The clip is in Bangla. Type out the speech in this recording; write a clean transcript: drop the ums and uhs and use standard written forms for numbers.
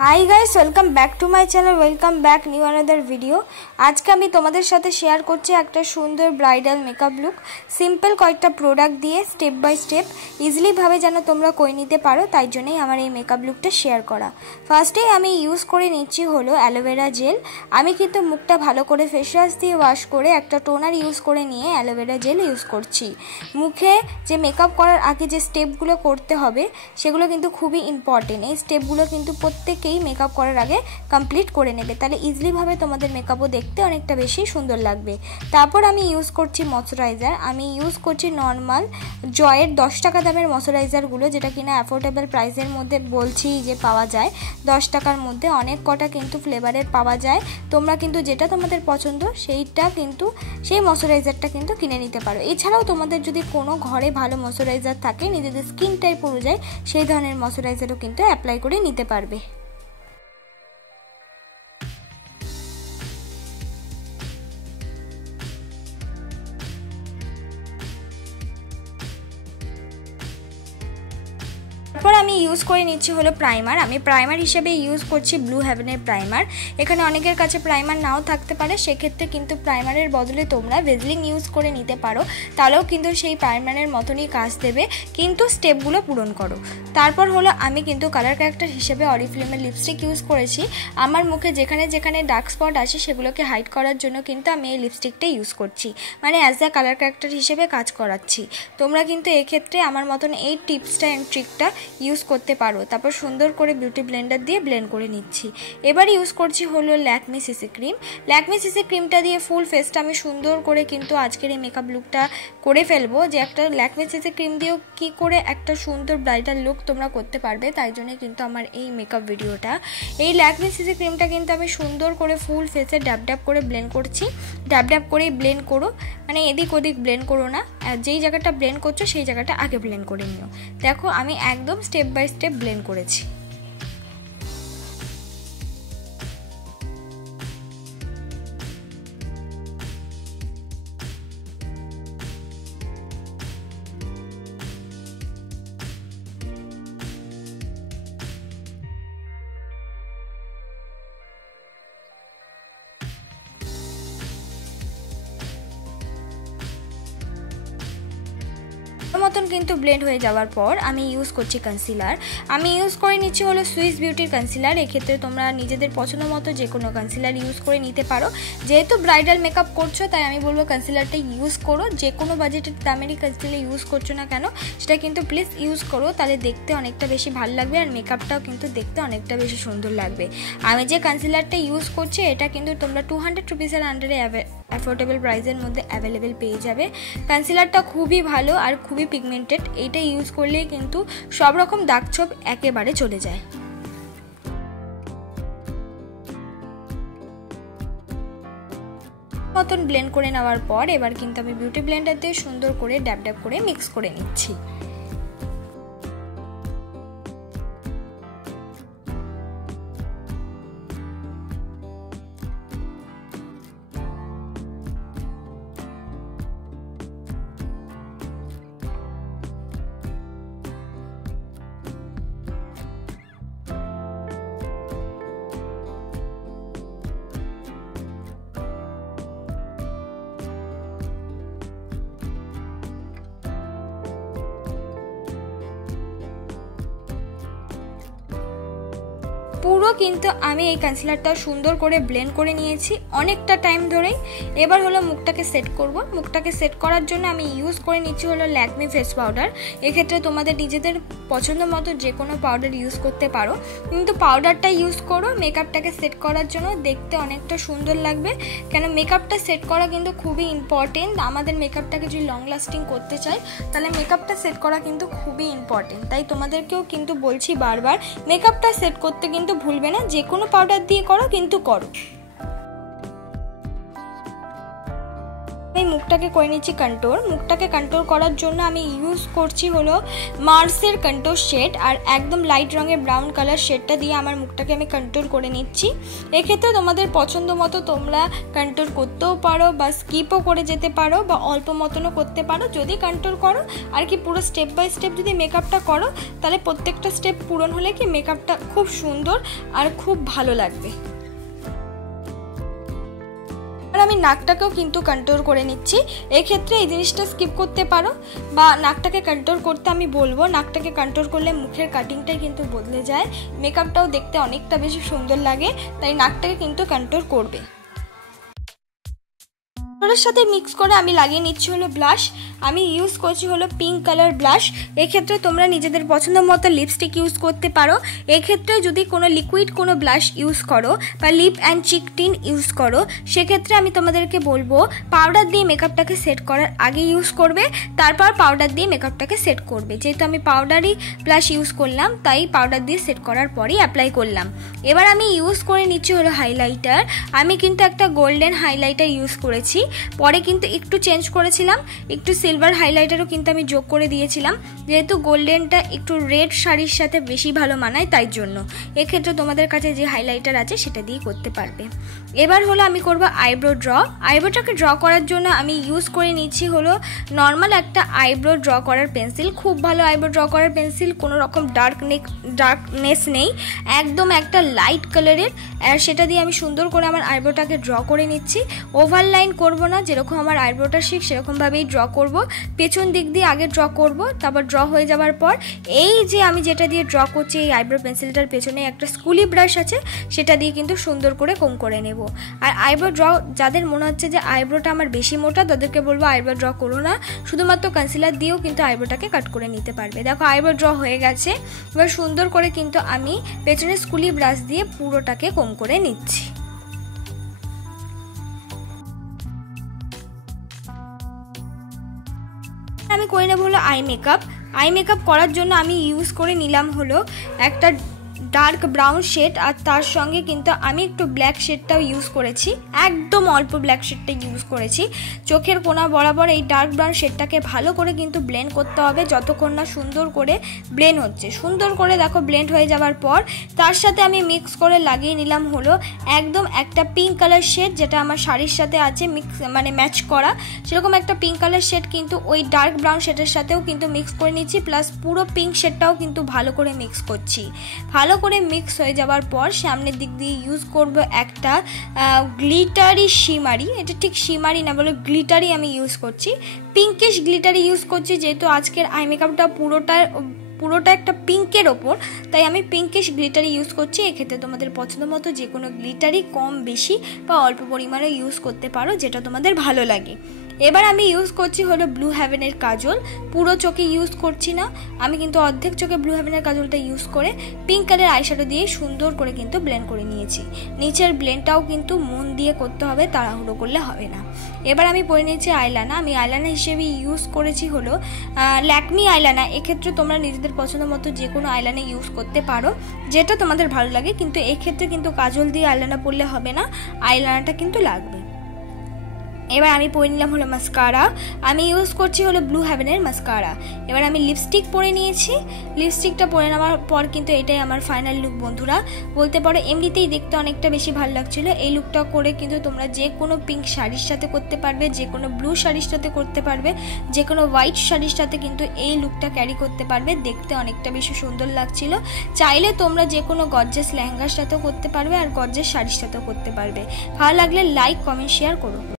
Hi guys, welcome back to my channel, welcome back new another video. আজকে আমি তোমাদের সাথে শেয়ার করছি একটা সুন্দর ব্রাইডাল মেকআপ লুক। সিম্পল কয়েকটা প্রোডাক্ট দিয়ে স্টেপ বাই স্টেপ ইজিলিভাবে যেন তোমরা করে নিতে পারো, তাই জন্যই আমার এই মেকআপ লুকটা শেয়ার করা। ফার্স্টেই আমি ইউজ করে নিচ্ছি হলো অ্যালোভেরা জেল। আমি কিন্তু মুখটা ভালো করে ফেস ওয়াশ দিয়ে ওয়াশ করে একটা টোনার ইউজ করে নিয়ে অ্যালোভেরা জেল ইউজ করছি। মুখে যে মেকআপ করার আগে যে স্টেপগুলো করতে হবে সেগুলো কিন্তু খুবই ইম্পর্টেন্ট। এই স্টেপগুলো কিন্তু প্রত্যেকেই মেকআপ করার আগে কমপ্লিট করে নেবে, তাহলে ইজিলিভাবে তোমাদের মেকআপও দেখতে অনেকটা বেশি সুন্দর লাগবে। তারপর আমি ইউজ করছি ময়শ্চারাইজার। আমি ইউজ করছি নর্মাল জয়ের 10 টাকা দামের ময়শ্চারাইজারগুলো, যেটা কিনা অ্যাফোর্ডেবল প্রাইসের মধ্যে বলছি যে পাওয়া যায়। 10 টাকার মধ্যে অনেক কটা কিন্তু ফ্লেভারের পাওয়া যায়। তোমরা কিন্তু যেটা তোমাদের পছন্দ সেই ময়শ্চারাইজারটা কিন্তু কিনে নিতে পারো। এছাড়াও তোমাদের যদি কোনো ঘরে ভালো ময়শ্চারাইজার থাকে, নিজেদের স্কিন টাইপ অনুযায়ী সেই ধরনের ময়শ্চারাইজারও কিন্তু অ্যাপ্লাই করে নিতে পারবে। তারপর আমি ইউজ করে নিচ্ছি হলো প্রাইমার। আমি প্রাইমার হিসেবে ইউজ করছি ব্লু হেভেনের প্রাইমার। এখানে অনেকের কাছে প্রাইমার নাও থাকতে পারে, সেক্ষেত্রে কিন্তু প্রাইমারের বদলে তোমরা ভেজলিন ইউজ করে নিতে পারো, তাহলেও কিন্তু সেই প্রাইমারের মতনই কাজ দেবে, কিন্তু স্টেপগুলো পূরণ করো। তারপর হলো আমি কিন্তু কালার ক্যারেক্টার হিসেবে অরিফ্লেমের লিপস্টিক ইউজ করেছি। আমার মুখে যেখানে যেখানে ডার্ক স্পট আছে সেগুলোকে হাইড করার জন্য কিন্তু আমি এই লিপস্টিকটা ইউজ করছি, মানে অ্যাজ আ কালার ক্যারেক্টার হিসেবে কাজ করাচ্ছি। তোমরা কিন্তু এক্ষেত্রে আমার মতন এই টিপসটা অ্যান্ড ট্রিকটা ইউজ করতে পারো। তারপর সুন্দর করে বিউটি ব্লেন্ডার দিয়ে ব্লেন্ড করে নিচ্ছি। এবার ইউজ করছি হলো Lakme CC cream. Lakme CC ক্রিমটা দিয়ে ফুল ফেসটা আমি সুন্দর করে কিন্তু আজকের এই মেকআপ লুকটা করে ফেলবো, যে একটা ল্যাকমি সিসি ক্রিম দিয়েও কী করে একটা সুন্দর ব্রাইডাল লুক তোমরা করতে পারবে, তাই জন্য কিন্তু আমার এই মেকআপ ভিডিওটা। এই ল্যাকমি সিসি ক্রিমটা কিন্তু আমি সুন্দর করে ফুল ফেসে ড্যাব ড্যাব করে ব্লেন্ড করছি। ড্যাব ড্যাব করেই ব্লেন্ড করো, মানে এদিক ওদিক ব্লেন্ড করো না, যেই জায়গাটা ব্লেন্ড করছো সেই জায়গাটা আগে ব্লেন্ড করে নিও। দেখো আমি একদম স্টেপ বাই স্টেপ ব্লেন্ড করেছি। মতন কিন্তু ব্লেন্ড হয়ে যাওয়ার পর আমি ইউজ করছি কনসিলার। আমি ইউজ করে নিচ্ছি হলো সুইস বিউটির কনসিলার। এক্ষেত্রে তোমরা নিজেদের পছন্দ মতো যে কোনো কনসিলার ইউজ করে নিতে পারো। যেহেতু ব্রাইডাল মেকআপ করছো তাই আমি বলবো কনসিলারটা ইউজ করো। যে কোনো বাজেটের দামেরই কনসিলার ইউজ করছো না কেন, সেটা কিন্তু প্লিজ ইউজ করো, তাহলে দেখতে অনেকটা বেশি ভালো লাগবে আর মেকআপটাও কিন্তু দেখতে অনেকটা বেশি সুন্দর লাগবে। আমি যে কনসিলারটা ইউজ করছি এটা কিন্তু তোমরা 200 রুপিসের আন্ডারে অ্যাফোর্ডেবল প্রাইসের মধ্যে অ্যাভেলেবেল পেয়ে যাবে। কনসিলারটা খুবই ভালো আর খুবই পিগমেন্টেড। এইটা ইউজ করলে কিন্তু সব রকম দাগ ছোপ একেবারে চলে যায়। মতন ব্লেন্ড করে নেওয়ার পর এবার কিন্তু আমি বিউটি ব্লেন্ডার দিয়ে সুন্দর করে ড্যাব ড্যাব করে মিক্স করে নিচ্ছি। পুরো কিন্তু আমি এই কনসিলারটা সুন্দর করে ব্লেন্ড করে নিয়েছি অনেকটা টাইম ধরেই। এবার হলো মুখটাকে সেট করব। মুখটাকে সেট করার জন্য আমি ইউজ করে নিচ্ছি হলো ল্যাকমি ফেস পাউডার। এক্ষেত্রে তোমাদের নিজেদের পছন্দ মতো যে কোনো পাউডার ইউজ করতে পারো, কিন্তু পাউডারটা ইউজ করো মেকআপটাকে সেট করার জন্য, দেখতে অনেকটা সুন্দর লাগবে। কেন মেকআপটা সেট করা কিন্তু খুবই ইম্পর্টেন্ট। আমাদের মেকআপটাকে যদি লং লাস্টিং করতে চাই তাহলে মেকআপটা সেট করা কিন্তু খুবই ইম্পর্টেন্ট। তাই তোমাদেরকেও কিন্তু বলছি বারবার, মেকআপটা সেট করতে কিন্তু ভুলবে না, যে কোনো পাউডার দিয়ে করো কিন্তু করো। আমি মুখটাকে করে নিচ্ছি কন্ট্রোল। মুখটাকে কন্ট্রোল করার জন্য আমি ইউজ করছি হলো মার্সের কন্ট্রোল শেড, আর একদম লাইট রঙের ব্রাউন কালার শেডটা দিয়ে আমার মুখটাকে আমি কন্ট্রোল করে নিচ্ছি। এক্ষেত্রে তোমাদের পছন্দ মতো তোমরা কন্ট্রোল করতেও পারো বা স্কিপও করে যেতে পারো বা অল্প মতনও করতে পারো। যদি কন্ট্রোল করো আর কি পুরো স্টেপ বাই স্টেপ যদি মেকআপটা করো তাহলে প্রত্যেকটা স্টেপ পূরণ হলে কি মেকআপটা খুব সুন্দর আর খুব ভালো লাগবে। আমি নাকটাকেও কিন্তু কন্ট্রোল করে নিচ্ছি। এক্ষেত্রে এই জিনিসটা স্কিপ করতে পারো বা নাকটাকে কন্ট্রোল করতে আমি বলবো। নাকটাকে কন্ট্রোল করলে মুখের কাটিংটাই কিন্তু বদলে যায়, মেকআপটাও দেখতে অনেকটা বেশি সুন্দর লাগে, তাই নাকটাকে কিন্তু কন্ট্রোল করবে। এর সাথে মিক্স করে আমি লাগিয়ে নিচ্ছি হলো ব্লাশ। আমি ইউজ করছি হলো পিঙ্ক কালার ব্লাশ। এক্ষেত্রে তোমরা নিজেদের পছন্দ মতো লিপস্টিক ইউজ করতে পারো। এক্ষেত্রে যদি কোনো লিকুইড কোনো ব্লাশ ইউজ করো বা lip and cheek tint use করো, সেক্ষেত্রে আমি তোমাদেরকে বলবো পাউডার দিয়ে মেকআপটাকে সেট করার আগে ইউজ করবে, তারপর পাউডার দিয়ে মেকআপটাকে সেট করবে। যেহেতু আমি পাউডারই ব্লাশ ইউজ করলাম তাই পাউডার দিয়ে সেট করার পরেই অ্যাপ্লাই করলাম। এবার আমি ইউজ করে নিচ্ছি হলো হাইলাইটার। আমি কিন্তু একটা গোল্ডেন হাইলাইটার ইউজ করেছি, পরে কিন্তু একটু চেঞ্জ করেছিলাম, একটু সিলভার হাইলাইটারও কিন্তু আমি যোগ করে দিয়েছিলাম, যেহেতু গোল্ডেনটা একটু রেড শাড়ির সাথে বেশি ভালো মানায় তাই জন্য। এক্ষেত্রে তোমাদের কাছে যে হাইলাইটার আছে সেটা দিয়ে করতে পারবে। এবার হলো আমি করব আইব্রো ড্র। আইব্রোটাকে ড্র করার জন্য আমি ইউজ করে নিচ্ছি হলো নর্মাল একটা আইব্রো ড্র করার পেন্সিল। খুব ভালো আইব্রো ড্র করার পেন্সিল, কোনো রকম ডার্কনেস নেই, একদম একটা লাইট কালারের, আর সেটা দিয়ে আমি সুন্দর করে আমার আইব্রোটাকে ড্র করে নিচ্ছি। ওভারলাইন করব না, যেরকম আমার আইব্রোটা শিখ সেরকমভাবেই ড্র করব। পেছন দিক দিয়ে আগে ড্র করব, তারপর ড্র হয়ে যাওয়ার পর এই যে আমি যেটা দিয়ে ড্র করছি এই আইব্রো পেন্সিলটার পেছনে একটা স্কুলি ব্রাশ আছে, সেটা দিয়ে কিন্তু সুন্দর করে কোম করে নেব। আর আইব্রো ড্র যাদের মনে হচ্ছে যে আইব্রোটা আমার বেশি মোটা, তাদেরকে বলবো আইব্রো ড্র করো না, শুধুমাত্র কনসিলার দিয়েও কিন্তু আইব্রোটাকে কাট করে নিতে পারবে। দেখো আইব্রো ড্র হয়ে গেছে। এবার সুন্দর করে কিন্তু আমি পেছনে স্কুলি ব্রাশ দিয়ে পুরোটাকে কোম করে নিচ্ছি। আমি করে নেব হলো আই মেকআপ। আই মেকআপ করার জন্য আমি ইউজ করে নিলাম হলো একটা ডার্ক ব্রাউন শেড, আর তার সঙ্গে কিন্তু আমি একটু ব্ল্যাক শেডটাও ইউজ করেছি, একদম অল্প ব্ল্যাক শেডটা ইউজ করেছি। চোখের কোনা বরাবর এই ডার্ক ব্রাউন শেডটাকে ভালো করে কিন্তু ব্লেন্ড করতে হবে, যতক্ষণ না সুন্দর করে ব্লেন্ড হচ্ছে। সুন্দর করে দেখো ব্লেন্ড হয়ে যাওয়ার পর তার সাথে আমি মিক্স করে লাগিয়ে নিলাম হলো একদম একটা পিঙ্ক কালার শেড, যেটা আমার শাড়ির সাথে আছে মানে ম্যাচ করা, সেরকম একটা পিঙ্ক কালার শেড কিন্তু ওই ডার্ক ব্রাউন শেডের সাথেও কিন্তু মিক্স করে নিচ্ছি, প্লাস পুরো পিঙ্ক শেডটাও কিন্তু ভালো করে মিক্স করছি। ভালো করে মিক্স হয়ে যাওয়ার পর সামনের দিক দিয়ে ইউজ করব একটা গ্লিটারি শিমারি। এটা ঠিক শিমারি না, বলে গ্লিটারি আমি ইউজ করছি, পিঙ্কিশ গ্লিটারি ইউজ করছি, যেহেতু আজকের আই মেকআপটা পুরোটা একটা পিঙ্কের ওপর, তাই আমি পিঙ্কিশ গ্লিটারি ইউজ করছি। এক্ষেত্রে তোমাদের পছন্দ মতো যে কোনো গ্লিটারি কম বেশি বা অল্প পরিমাণে ইউজ করতে পারো, যেটা তোমাদের ভালো লাগে। এবার আমি ইউজ করছি হলো ব্লু হেভেনের কাজল। পুরো চোখে ইউজ করছি না, আমি কিন্তু অর্ধেক চোখে ব্লু হেভেনের কাজলটা ইউজ করে পিঙ্ক কালার আইশ্যাডো দিয়ে সুন্দর করে কিন্তু ব্লেন্ড করে নিয়েছি। নিচের ব্লেন্ডটাও কিন্তু মন দিয়ে করতে হবে, তাড়াহুড়ো করলে হবে না। এবার আমি পরে নিয়েছি আইলানা। আমি আইলানা হিসেবে ইউজ করেছি হলো ল্যাকমি আইলানা। এক্ষেত্রে তোমরা নিজেদের পছন্দ মতো যে কোনো আইলানা ইউজ করতে পারো, যেটা তোমাদের ভালো লাগে, কিন্তু এক্ষেত্রে কিন্তু কাজল দিয়ে আইলানা পরলে হবে না, আইলানাটা কিন্তু লাগবে। এবার আমি পরে নিলাম হলো মাস্কারা। আমি ইউজ করছি হলো ব্লু হেভেনের মাস্কারা। এবার আমি লিপস্টিক পরে নিয়েছি। লিপস্টিকটা পরে নেওয়ার পর কিন্তু এটাই আমার ফাইনাল লুক বন্ধুরা, বলতে পারো এমনিতেই দেখতে অনেকটা বেশি ভালো লাগছিল। এই লুকটা করে কিন্তু তোমরা যে কোনো পিঙ্ক শাড়ির সাথে করতে পারবে, যে কোনো ব্লু শাড়ির সাথে করতে পারবে, যে কোনো হোয়াইট শাড়ির সাথে কিন্তু এই লুকটা ক্যারি করতে পারবে, দেখতে অনেকটা বেশি সুন্দর লাগছিল। চাইলে তোমরা যে কোনো গর্জিয়াস লেহেঙ্গার সাথেও করতে পারবে আর গর্জিয়াস শাড়ির সাথেও করতে পারবে। ভালো লাগলে লাইক কমেন্ট শেয়ার করো।